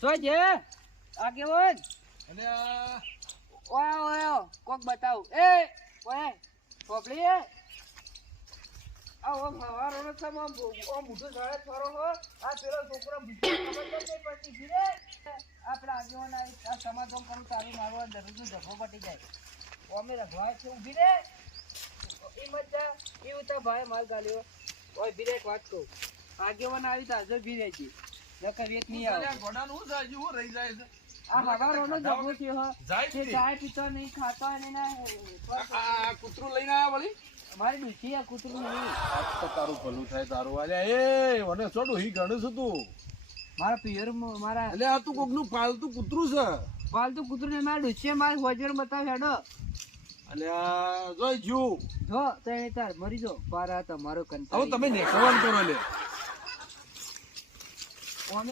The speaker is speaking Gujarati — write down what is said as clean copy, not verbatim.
તો જે આગેવાન અને ઓય કોક બતાવ એ ઓય પોપલી આ ઓમ હવારોનો છે ઓમ મોટું ઝાડે ફરો હો આ પેલો છોકરો બીજો ખબર તો કઈ પડતી છે આપડા આગેવાન આ સમાધાન કરું તારું મારવા દરરોજ ધફો પટી જાય ઓમે રઘવાય છે ઊભી રે એ મજા એવું તો ભાઈ માલ ગાલ્યો ઓય બીરે એક વાત કહું આગેવાન આવી તાજો બી રહેજે નકર વેત નહીં આવે ગોડાનું હું જાય હું રહી જાય છે આ હવારોનો ધફો છે હો જાય તે છે ચાય પીતો નહીં ખાતો અને ના આ કૂતરું લઈને આયા વળી મારી ડૂસી આ કૂતરું નહીં આજ તો તારું ભલું થાય તારું અલ્યા એ મને છોડું હી ગણું છું તું મારા પિયર મારા એટલે આ તું કોકનું પાલતું કૂતરું છે પાલતુ કૂતરું ને મારા ડૂસી મારા હોજર બતાવ હેડો અલ્યા જોઈ જ્યું જો તે તાર મરી જો પારા તમારો હવે કંટાળી તમે નેકળવાનું કરો લે